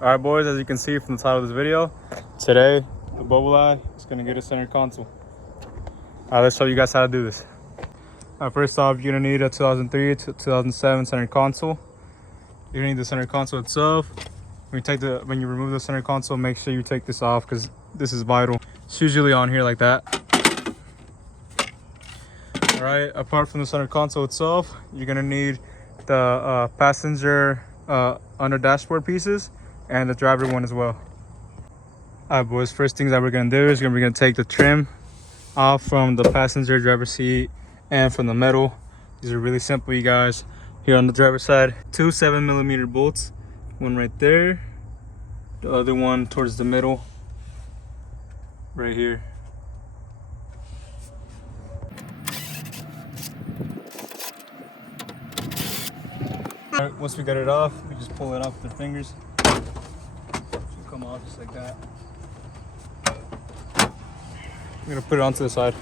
All right, boys, as you can see from the title of this video, today the bubble eye is going to get a center console. All right, let's show you guys how to do this. All right, first off, you're going to need a 2003 to 2007 center console. You're going to need the center console itself. When you remove the center console, make sure you take this off because this is vital. It's usually on here like that. All right, apart from the center console itself, you're going to need the passenger under dashboard pieces and the driver one as well. All right, boys, first things that we're going to do is we're going to take the trim off from the passenger, driver seat, and from the metal. These are really simple, you guys. Here on the driver's side, 2 7mm bolts, one right there, the other one towards the middle right here. All right, once we get it off, we just pull it off with the fingers. It should come off just like that. I'm gonna put it onto the side.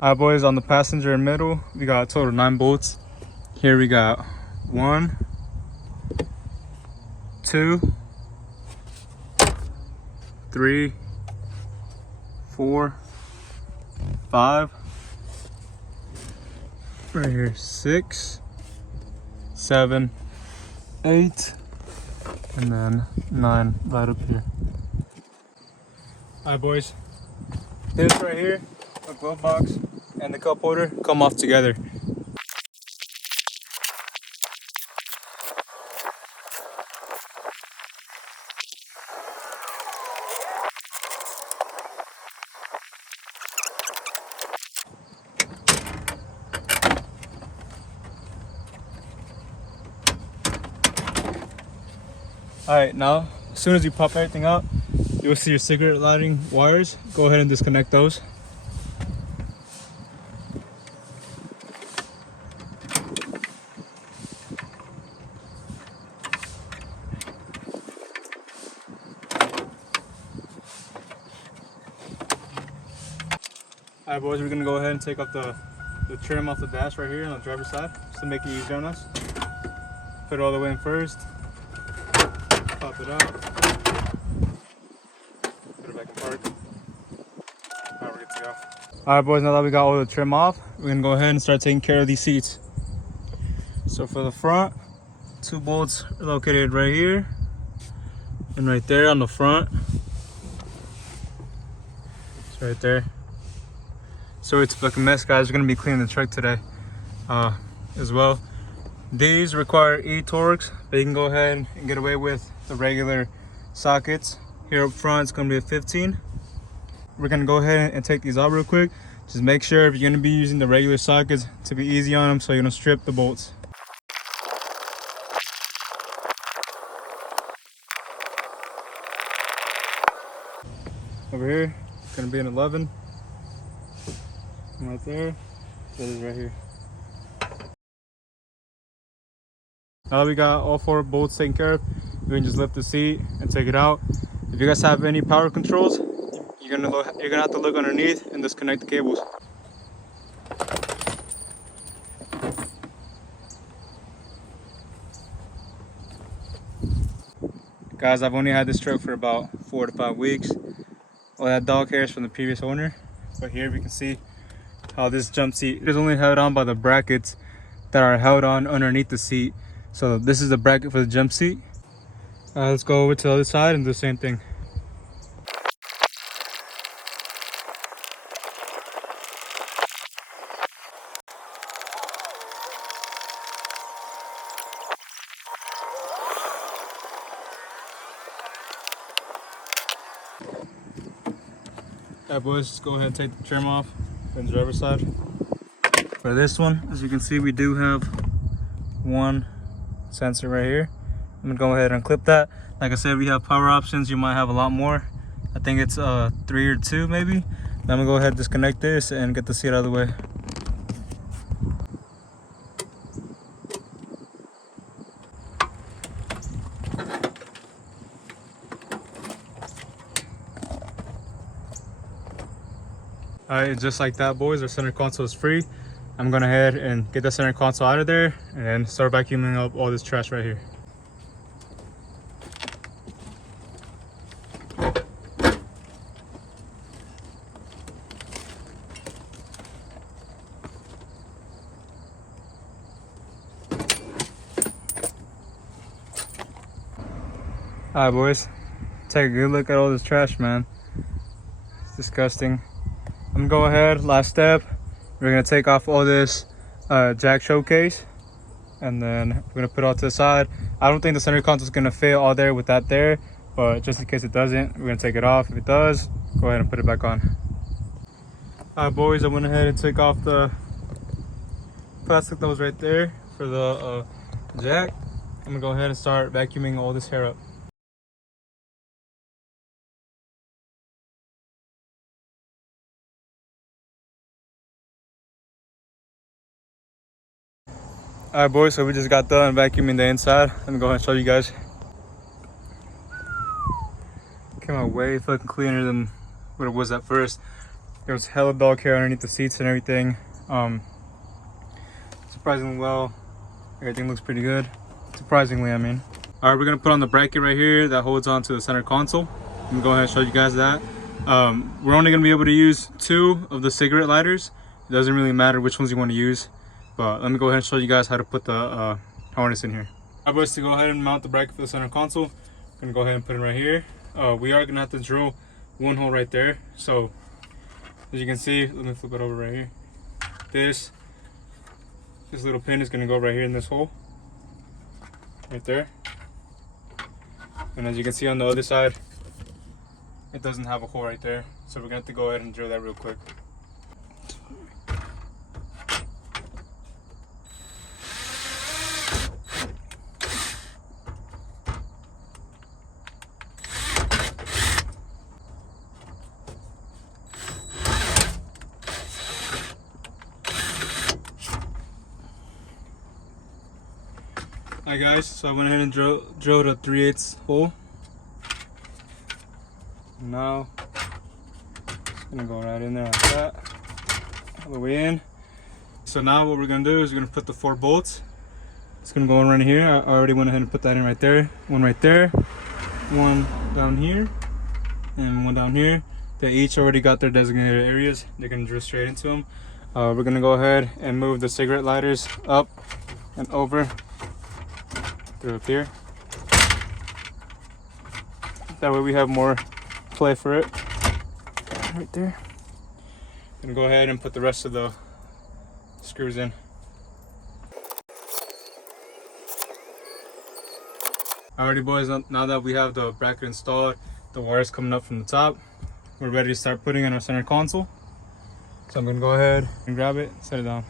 All right, boys, on the passenger and middle, we got a total of 9 bolts. Here we got 1, 2, 3, 4, 5, right here, 6, 7, 8, and then 9 right up here. All right, boys, this right here, the glove box and the cup holder come off together. All right, now as soon as you pop everything out, you will see your cigarette lighting wires. Go ahead and disconnect those. All right, boys, we're gonna go ahead and take off the trim off the dash right here on the driver's side, just to make it easier on us. Put it all the way in first. Pop it out. Put it back in park. Alright, we're good to go. Alright, boys, now that we got all the trim off, we're gonna go ahead and start taking care of these seats. So for the front, 2 bolts are located right here and right there on the front. It's right there. So it's like a mess, guys. We're gonna be cleaning the truck today as well. These require e-torques, but you can go ahead and get away with the regular sockets. Here up front, it's gonna be a 15. We're gonna go ahead and take these out real quick. Just make sure if you're gonna be using the regular sockets to be easy on them so you don't strip the bolts. Over here, it's gonna be an 11. Right there, so it is right here. Now that we got all 4 bolts taken care of, we can just lift the seat and take it out. If you guys have any power controls, you're gonna have to look underneath and disconnect the cables. Guys, I've only had this truck for about 4 to 5 weeks. All that dog hair is from the previous owner, but here we can see how this jump seat is only held on by the brackets that are held on underneath the seat. So this is the bracket for the jump seat. Let's go over to the other side and do the same thing. Alright, boys, let's go ahead and take the trim off from the driver's side. For this one, as you can see, we do have 1 sensor right here. I'm gonna go ahead and clip that. Like I said, we have power options. You might have a lot more. I think it's 3 or 2 maybe. Then I'm gonna go ahead and disconnect this and get the seat out of the way. All right, just like that, boys, our center console is free. I'm gonna head and get the center console out of there and then start vacuuming up all this trash right here. Alright boys, take a good look at all this trash, man. It's disgusting. I'm gonna go ahead, last step. We're gonna take off all this jack showcase, and then we're gonna put it all to the side. I don't think the center console is gonna fit all there with that there, but just in case it doesn't, we're gonna take it off. If it does, go ahead and put it back on. Alright boys, I went ahead and took off the plastic that was right there for the jack. I'm gonna go ahead and start vacuuming all this hair up. Alright boys, so we just got done vacuuming the inside. Let me go ahead and show you guys. Came out way fucking cleaner than what it was at first. There was hella dog hair underneath the seats and everything. Surprisingly well. Everything looks pretty good. Surprisingly, I mean. Alright, we're gonna put on the bracket right here that holds on to the center console. I'm gonna go ahead and show you guys that. We're only gonna be able to use 2 of the cigarette lighters. It doesn't really matter which ones you want to use. But let me go ahead and show you guys how to put the harness in here. Alright boys, to go ahead and mount the bracket for the center console, I'm gonna go ahead and put it right here. We are gonna have to drill 1 hole right there. So as you can see, let me flip it over right here. This little pin is gonna go right here in this hole, right there. And as you can see on the other side, it doesn't have a hole right there. So we're gonna have to go ahead and drill that real quick. Alright guys, so I went ahead and drilled a 3/8 hole. Now it's gonna go right in there like that, all the way in. So now what we're gonna do is we're gonna put the 4 bolts. It's gonna go in right here. I already went ahead and put that in right there. 1 right there, 1 down here, and 1 down here. They each already got their designated areas. They're gonna drill straight into them. We're gonna go ahead and move the cigarette lighters up and over through up here. That way we have more play for it. Right there. Gonna go ahead and put the rest of the screws in. Alrighty boys, now that we have the bracket installed, the wires coming up from the top, we're ready to start putting in our center console. So I'm gonna go ahead and grab it, set it down.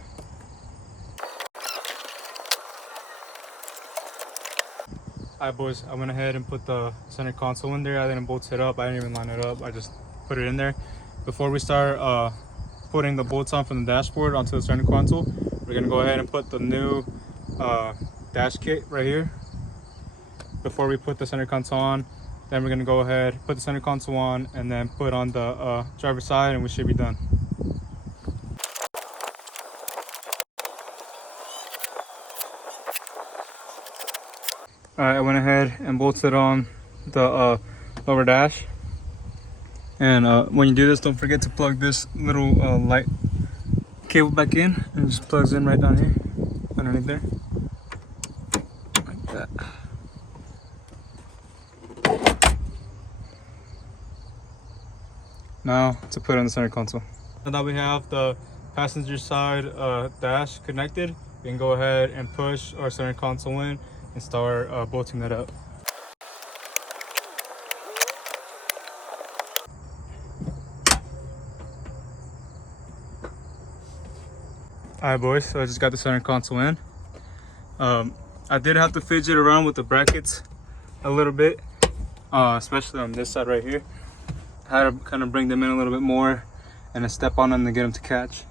Alright boys, I went ahead and put the center console in there. I didn't bolt it up, I didn't even line it up, I just put it in there. Before we start putting the bolts on from the dashboard onto the center console, we're gonna go ahead and put the new dash kit right here. Before we put the center console on, then we're gonna go ahead, put the center console on, and then put on the driver's side, and we should be done. Alright, I went ahead and bolted on the lower dash. And when you do this, don't forget to plug this little light cable back in. And it just plugs in right down here, underneath there. Like that. Now to put it on the center console. Now that we have the passenger side dash connected, we can go ahead and push our center console in and start bolting that up. Alright boys, so I just got the center console in. I did have to fidget around with the brackets a little bit, especially on this side right here. I had to kind of bring them in a little bit more and then step on them to get them to catch.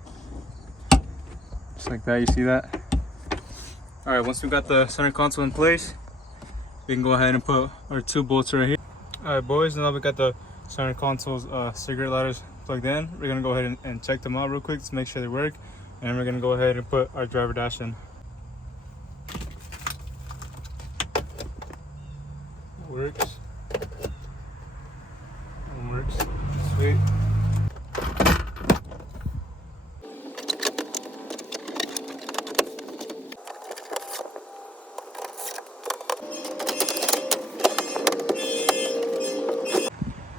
Just like that, you see that? Alright, once we got the center console in place, we can go ahead and put our 2 bolts right here. Alright boys, now we got the center console's cigarette lighters plugged in. We're gonna go ahead and check them out real quick to make sure they work. And then we're gonna go ahead and put our driver dash in. It works. It works. Sweet.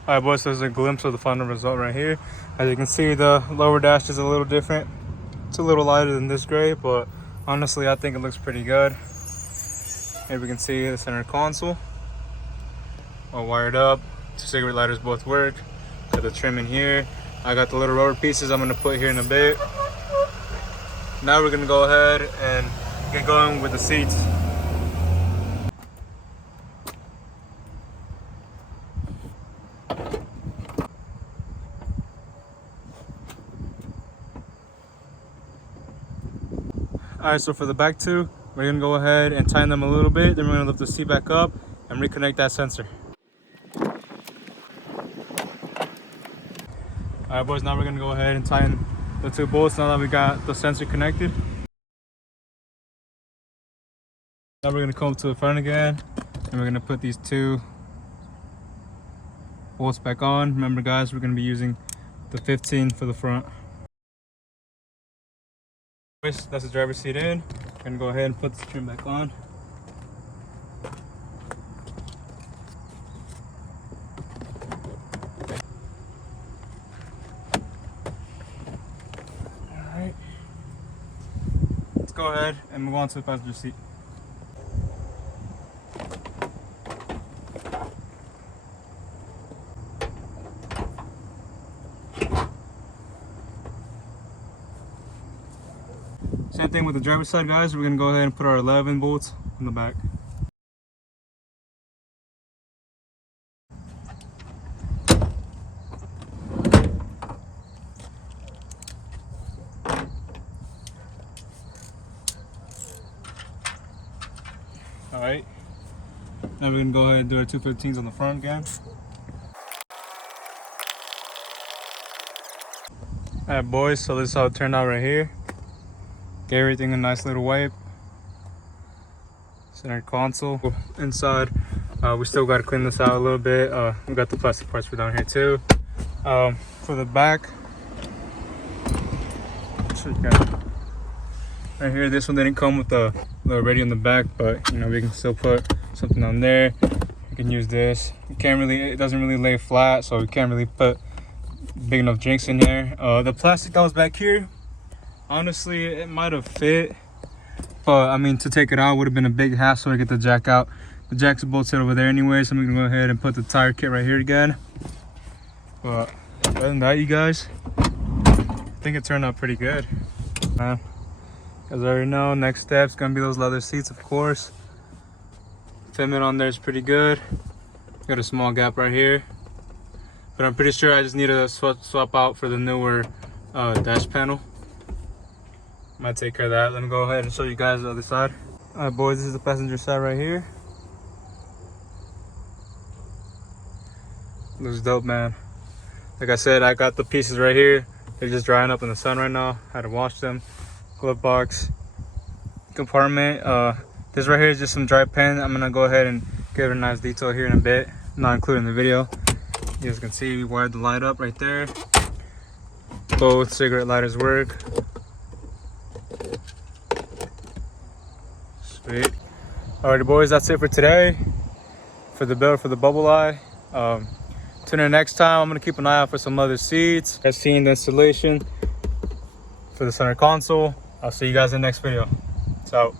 Alright boys, so there's a glimpse of the final result right here. As you can see, the lower dash is a little different. It's a little lighter than this gray, but honestly I think it looks pretty good. Here we can see the center console all wired up. 2 cigarette lighters both work. Got the trim in here. I got the little rubber pieces I'm going to put here in a bit. Now we're going to go ahead and get going with the seats. Alright, so for the back two, we're going to go ahead and tighten them a little bit. Then we're going to lift the seat back up and reconnect that sensor. Alright boys, now we're going to go ahead and tighten the 2 bolts now that we got the sensor connected. Now we're going to come to the front again and we're going to put these 2 bolts back on. Remember guys, we're going to be using the 15 for the front. That's the driver's seat in. We're going to go ahead and put the trim back on. Alright. Let's go ahead and move on to the passenger seat. Same thing with the driver's side, guys. We're going to go ahead and put our 11 bolts in the back. Alright. Now we're going to go ahead and do our 215s on the front again. Alright boys, so this is how it turned out right here. Gave everything a nice little wipe. Center console. Inside, we still got to clean this out a little bit. We got the plastic parts for down here too. For the back, right here, this one didn't come with the little radio in the back, but you know, we can still put something on there. You can use this. You can't really, it doesn't really lay flat, so we can't really put big enough jinks in here. The plastic that was back here, honestly, it might have fit, but I mean, to take it out would have been a big hassle to get the jack out. The jack's bolted over there anyway, so I'm gonna go ahead and put the tire kit right here again. But other than that, you guys, I think it turned out pretty good. As I already know, next step's gonna be those leather seats, of course. Fitment on there is pretty good. Got a small gap right here, but I'm pretty sure I just need to swap out for the newer dash panel. Might take care of that. Let me go ahead and show you guys the other side. Alright boys, this is the passenger side right here. Looks dope, man. Like I said, I got the pieces right here. They're just drying up in the sun right now. Had to wash them. Glove box, compartment. This right here is just some dry pen. I'm gonna go ahead and give it a nice detail here in a bit, not including the video. You guys can see we wired the light up right there. Both cigarette lighters work. Sweet. Alrighty boys, that's it for today. For the build for the bubble eye. Tune in next time. I'm gonna keep an eye out for some other seats. I've seen the installation for the center console. I'll see you guys in the next video. It's out.